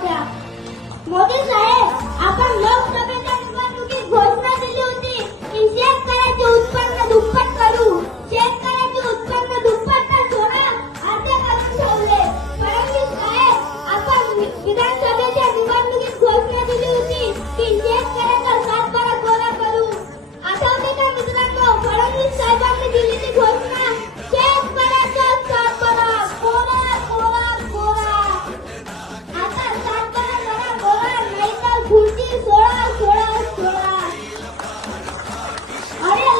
होत्या. मोदी साहेब, आपण लोकसभेच्या निवडणुकीत घोषणा दिली होती की शेतकऱ्याचे उत्पन्न दुप्पट करू. शेतकऱ्याचे उत्पन्न दुप्पट न सोडा अर्धे करून ठेवले. फडणवीस साहेब, आपण विधानसभेत